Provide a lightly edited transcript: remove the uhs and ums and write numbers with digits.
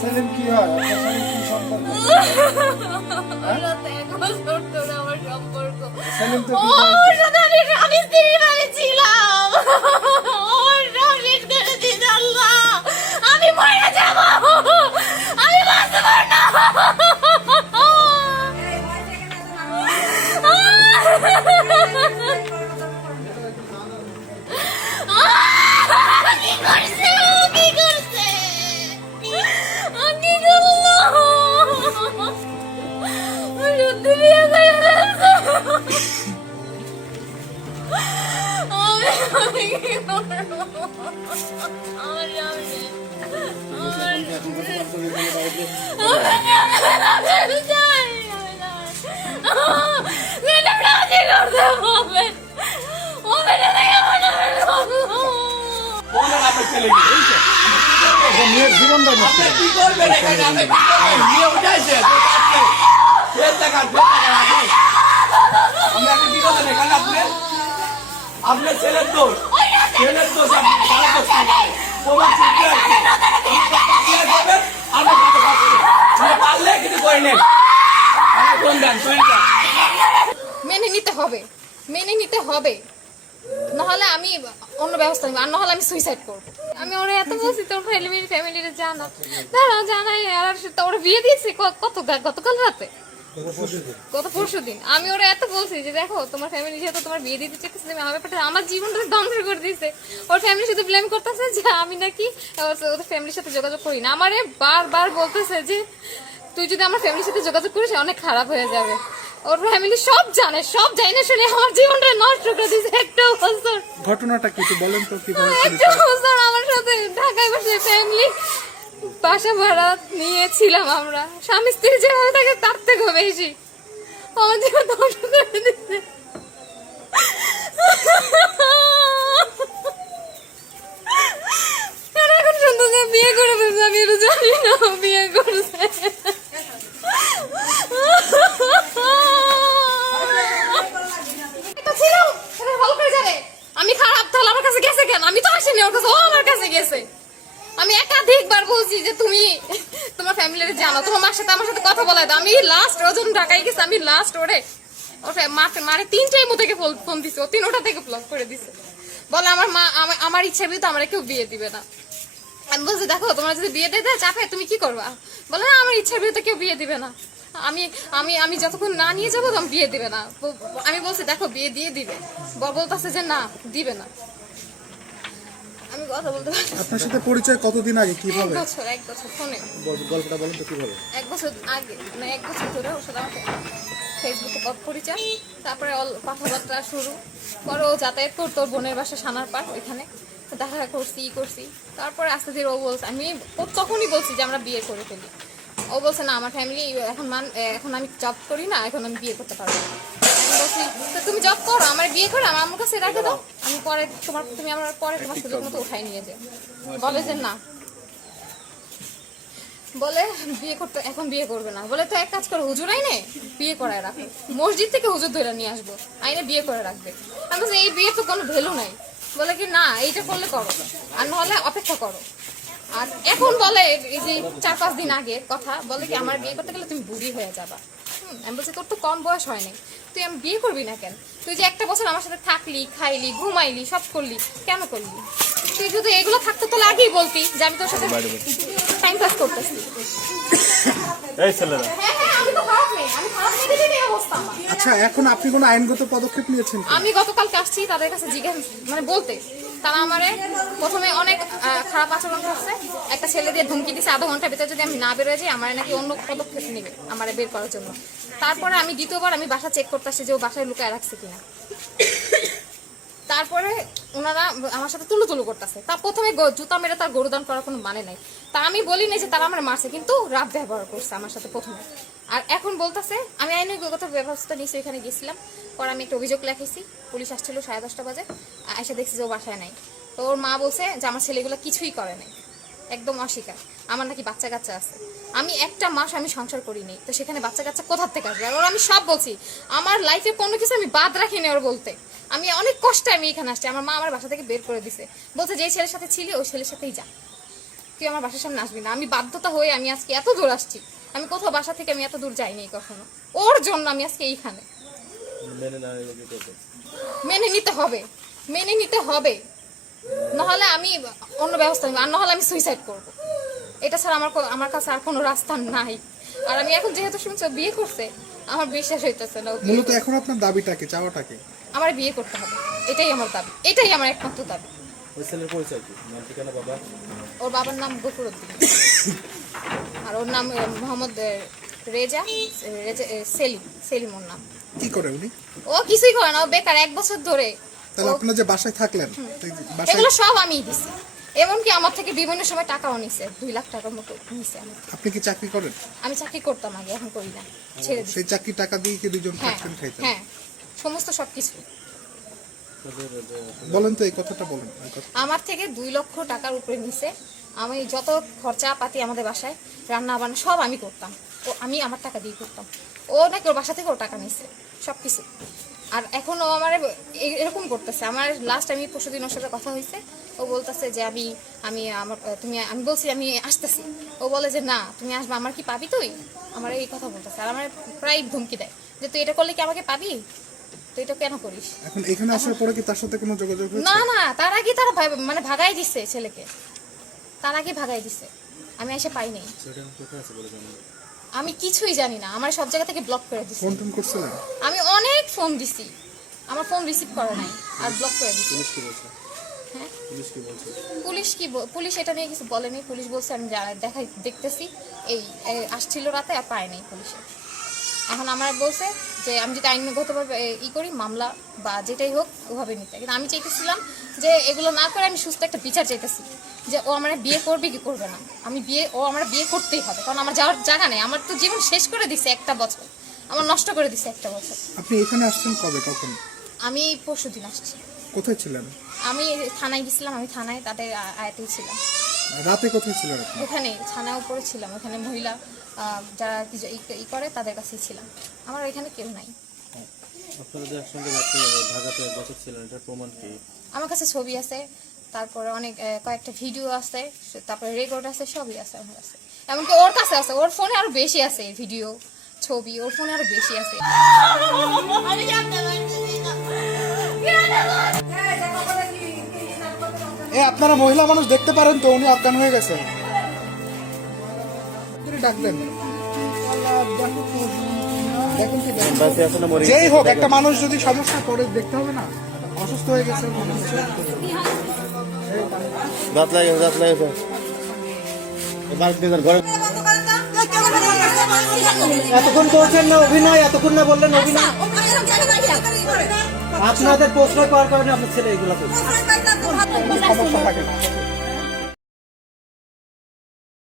সেলিম কি হয়? আপনার সাথে কি সম্পর্ক? আমার সম্পর্ক সেলিম তো ওর সাথে আমি স্বামী স্ত্রী মানে ছিলাম। ওর শেষ করে দিন আল্লাহ, আমি মরে যাব, আমি বাঁচব না। কি করছে ও, কি করছে, ও কি করলো? সত্যি বিয়ে করে ফেলছে। আমি কি করবো? আমার সামনে মেয়ের জীবনটা নষ্ট করে। কি করবেন এখানে? আপনি কি করবেন? নিয়ে উঠাইছে আমরা এখন কি করবেন এখানে? আপনার ছেলের দোষ, ছেলের দোষ, আপনি তারা দোষ নেই। প্রমাণ চিনতে আসছে। আপনি করবেন, আমরা কত পাচ্ছি? আপনি পারলে কিছু করে নেন। আপনি কোন দেন, কোন দেন? মেনে নিতে হবে, মেনে নিতে হবে, নাহলে আমি অন্য ব্যবস্থা নিব, আর নাহলে আমি সুইসাইড করবো। আমি ওরা এত বলছি তোর ফ্যামিলির জানা, তারা জানাই, আর ওরা বিয়ে দিয়েছি গতকাল রাতে, গত পরশুদিন। আমি ওরা এত বলছি যে দেখো তোমার ফ্যামিলি যেহেতু তোমার বিয়ে দিতে চাইতেছে, তুমি আমার ব্যাপারটা, আমার জীবনটা ধ্বংস করে দিয়েছে। ওর ফ্যামিলি শুধু ব্লেম করতেছে যে আমি নাকি ওদের ফ্যামিলির সাথে যোগাযোগ করি না। আমারে বারবার বলতেছে যে তুই যদি আমার ফ্যামিলির সাথে যোগাযোগ করিস অনেক খারাপ হয়ে যাবে। ওর ফ্যামিলি সব জানে, সব জানে শুনে আমার জীবনটা নষ্ট করে দিয়েছে। একটা বছর, ঘটনাটা কি একটু বলেন তো কিভাবে? একটা বছর আমার সাথে ঢাকায় বসে ফ্যামিলি বাসা ভাড়া নিয়েছিলাম আমরা, স্বামী স্ত্রী যেভাবে থাকে তার থেকেও বেশি। আমার জীবন ধ্বংস করে দিচ্ছে। এখন সুন্দর বিয়ে করে ফেলছে, আমি এটা জানি না বিয়ে করেছে। আমি খারাপ, তাহলে আমার কাছে গেছে কেন? আমি তো আসিনি ওর কাছে, ও আমার কাছে গেছে। আমি একাধিকবার বলছি যে তুমি তোমার ফ্যামিলির জানো, তোমার মার সাথে আমার সাথে কথা বলা। আমি লাস্ট ওজন ঢাকায় গেছে, আমি লাস্ট ওরে মারে 3টায় মো থেকে ফোন দিছে, ও 3টা থেকে ব্লক করে দিছে। বলে আমার মা আমার ইচ্ছা বিয়ে তো আমার কেউ বিয়ে দিবে না। আমি বলছি দেখো তোমরা যদি বিয়ে দিয়ে দেয় চাপে তুমি কি করবা? বলে না আমার ইচ্ছার বিয়ে তো কেউ বিয়ে দিবে না। আমি আমি আমি যতক্ষণ না নিয়ে যাবো তখন বিয়ে দিবে না। আমি বলছি দেখো বিয়ে দিয়ে দিবে, বলতেছে যে না দিবে না। আমি কথা বলতে পারছি। আপনার সাথে পরিচয় কতদিন আগে, কিভাবে? এক বছর ফোনে, গল্পটা বলেন তো কিভাবে? 1 বছর আগে, মানে 1 বছর ধরে ওর সাথে আমাকে ফেসবুকে পরিচয়, তারপরে কথাবার্তা শুরু। পরে ও যাতায়াত করতো ওর বোনের বাসা সানার পাড়, ওইখানে দেখা করছি। তারপরে আস্তে ধীরে ও বলছে, আমি তখনই বলছি যে আমরা বিয়ে করে ফেলি। ও বলছে না আমার ফ্যামিলি এখন আমি জব করি না, এখন আমি বিয়ে করতে পারবো না। আমি বলছি তো তুমি জব করো, আমার বিয়ে করো, আমার আমার কাছে রেখে দাও, আমি পরে তুমি আমার পরে তোমার সুযোগ মতো উঠাই নিয়ে যাও। বলে যে না, বলে বিয়ে করতে এখন বিয়ে করবে না। বলে তো এক কাজ করো, হুজুর আইনে বিয়ে করায় রাখো, মসজিদ থেকে হুজুর ধরে নিয়ে আসবো, আইনে বিয়ে করে রাখবে। আমি বলছি এই বিয়ে তো কোনো ভ্যালু নাই। বলে কি না এইটা করলে করো, আর নাহলে অপেক্ষা করো। আর এখন বলে এই যে 4-5 দিন আগে কথা, বলে কি আমার বিয়ে করতে গেলে তুমি বুড়ি হয়ে যাবা। আমি বলছি তোর তো কম বয়স হয় নাই, তুই আমি বিয়ে করবি না কেন? তুই যে একটা বছর আমার সাথে থাকলি, খাইলি, ঘুমাইলি, সব করলি, কেন করলি? তুই যদি এগুলো থাকতো তাহলে আগেই বলতি যে আমি তোর সাথে টাইম পাস করতেছি। এই ছেলেরা আমি তো খারাপ মেয়ে, আমি খারাপ মেয়ে দেখে এই অবস্থা আমার। আচ্ছা, এখন আপনি কোনো আইনগত পদক্ষেপ নিয়েছেন? আমি গতকালকে আসছি তাদের কাছে জিজ্ঞাসা মানে বলতে, তারা আমারে প্রথমে অনেক খারাপ আচরণ করছে। একটা ছেলে দিয়ে ধমকি দিছে, আধা ঘন্টার ভিতরে যদি আমি না বেরোয় যাই আমার নাকি অন্য পদক্ষেপ নেবে আমারে বের করার জন্য। তারপরে আমি দ্বিতীয়বার আমি বাসা চেক করতে আসছি যে ও বাসায় লুকায় রাখছে কিনা। তারপরে ওনারা আমার সাথে তুলু করতেছে। তা প্রথমে জুতা মেরে তার গরুদান করার কোনো মানে নাই। তা আমি বলি নাই যে তারা আমার মারছে, কিন্তু রাত ব্যবহার করছে আমার সাথে প্রথমে। আর এখন বলতেছে আমি আইনগত ব্যবস্থা নিয়েছি, এখানে গেছিলাম, পরে আমি একটা অভিযোগ লেখেছি, পুলিশ আসছিল 10:30 বাজে, এসে দেখছি যে ও বাসায় নাই। তো ওর মা বলছে যে আমার ছেলেগুলো কিছুই করে নাই, একদম অস্বীকার, আমার নাকি বাচ্চা কাচ্চা আছে। আমি একটা মাস আমি সংসার করিনি, তো সেখানে বাচ্চা কাচ্চা কোথার থেকে আসবে? আর ওর আমি সব বলছি, আমার লাইফে কোনো কিছু আমি বাদ রাখিনি ওর বলতে। আমি অনেক কষ্টে আমি এখানে আসছি, আমার মা আমার বাসা থেকে বের করে দিছে, বলছে যে ছেলের সাথে ছিলি ওই ছেলের সাথেই যা। তুই আমার বাসার সামনে আসবি না। আমি বাধ্যতা হয়ে আমি আজকে এত দূর আসছি। আমি কোথাও বাসা থেকে আমি এত দূর যাইনি কখনো। ওর জন্য আমি আজকে এইখানে। মেনে নিতে হবে, মেনে নিতে হবে, নাহলে আমি অন্য ব্যবস্থা নিব, আর নাহলে আমি সুইসাইড করব। এটা ছাড়া আমার কাছে আর কোনো রাস্তা নাই। আর আমি এখন যেহেতু শুনছি ও বিয়ে করছে, আমার বিশ্বাস হইতেছে না। মূলত এখন আপনার দাবিটা কি, চাওয়াটা কি? আমার বিয়ে করতে হবে, এটাই আমার দাবি, এটাই আমার একমাত্র দাবি। ওই ছেলের পরিচয় কি, নাম ঠিকানা, বাবা? ওর বাবার নাম গফুরউদ্দিন, আর ওর নাম মোহাম্মদ রেজা সেলিম, সেলিম ওর নাম। কি করে উনি? ও কিছুই করে না, ও বেকার 1 বছর ধরে। তাহলে আপনার যে বাসায় থাকলেন, বাসায় এগুলো সব আমিই দিছি, এমনকি আমার থেকে বিভিন্ন সময় টাকাও নিছে, 2 লাখ টাকার মতো নিছে আমার থেকে। আপনি কি চাকরি করেন? আমি চাকরি করতাম আগে, এখন করি না, ছেড়ে দিছি। সেই চাকরি টাকা দিয়ে কি দুজন হ্যাঁ থাকতেন, খাইতেন? হ্যাঁ, সমস্ত সবকিছু। বলেন তো এই কথাটা বলেন। এই কথা। আমার থেকে 2 লক্ষ টাকার উপরে নিছে। আমি যত খরচা পাতি আমাদের বাসায় রান্না বান্না সব আমি করতাম, ও আমি আমার টাকা দিয়ে করতাম। ও নাকি ওর বাসা থেকে ওর টাকা নিছে সব কিছু। আর এখন ও আমার এরকম করতেছে। আমার লাস্ট আমি পরশুদিন ওর সাথে কথা হয়েছে, ও বলতেছে যে আমি বলছি আমি আসতেছি। ও বলে যে না তুমি আসবে, আমার কি পাবি তুই, আমার এই কথা বলতেছে। আর আমার প্রায় ধমকি দেয় যে তুই এটা করলে কি আমাকে পাবি, তুই এটা কেন করিস। এখন এখানে আসার পরে কি তার সাথে কোনো যোগাযোগ হয়েছে? না না, তার আগে তারা মানে ভাগাই দিচ্ছে ছেলেকে, তার আগে ভাগাই দিচ্ছে। আমি এসে পাই নাই, আমি কিছুই জানি না। আমার সব জায়গা থেকে ব্লক করে দিচ্ছে। ফোন টোন করছিলেন? আমি অনেক ফোন দিছি, আমার ফোন রিসিভ করে নাই, আর ব্লক করে দিচ্ছে। হ্যাঁ, পুলিশ এটা নিয়ে কিছু বলেনি। পুলিশ বলছে আমি দেখতেছি, আসছিল রাতে আর পায় নাই পুলিশে। এখন আমার বলছে যে আমি যদি আইনগতভাবে করি মামলা বা যেটাই হোক ওভাবে নিতে। কিন্তু আমি চাইতেছিলাম যে এগুলো না করে আমি সুস্থ একটা বিচার চাইতেছি, যে ও আমার বিয়ে করবে কি করবে না। ও আমার বিয়ে করতেই হবে, কারণ আমার যাওয়ার জায়গা নেই। আমার তো জীবন শেষ করে দিছে, 1টা বছর আমার নষ্ট করে দিছে, 1টা বছর। আপনি এখানে আসছেন কবে, কখন? আমি পরশুদিন আসছি। কোথায় ছিলেন? আমি থানায় গেছিলাম, আমি থানায় তাদের আয়াতেই ছিলাম। রাতে কোথায় ছিলেন আপনি? ওখানে থানায় উপরে ছিলাম, ওখানে মহিলা যারা করে তাদের কাছেই ছিলাম। আমার এখানে কেউ নাই। আপনারা যে একসঙ্গে ঢাকাতে বছর ছিলেন, এটার প্রমাণ কি? আমার কাছে ছবি আছে, তারপরে অনেক কয়েকটা ভিডিও আছে, তারপরে রেকর্ড আছে, সবই আছে আমার কাছে। এমনকি ওর কাছে আছে, ওর ফোনে আরো বেশি আছে ভিডিও ছবি, ওর ফোনে আরো বেশি আছে। আপনারা মহিলা মানুষ দেখতে পারেন তো, উনি অজ্ঞান হয়ে গেছেন। ডাকবেন, দেখুন কি দেখেন। বাসে আছে না মরে যেই হোক, একটা মানুষ যদি সমস্যা পড়ে দেখতে হবে না, অসুস্থ হয়ে গেছে। দাঁত লাগেছে এবার দিনের ঘরে এতক্ষণ করছেন না অভিনয়, এতক্ষণ না বললেন অভিনয়। আপনাদের প্রশ্রয় পাওয়ার কারণে আপনার ছেলে এগুলো করছে। সমস্যা থাকে না।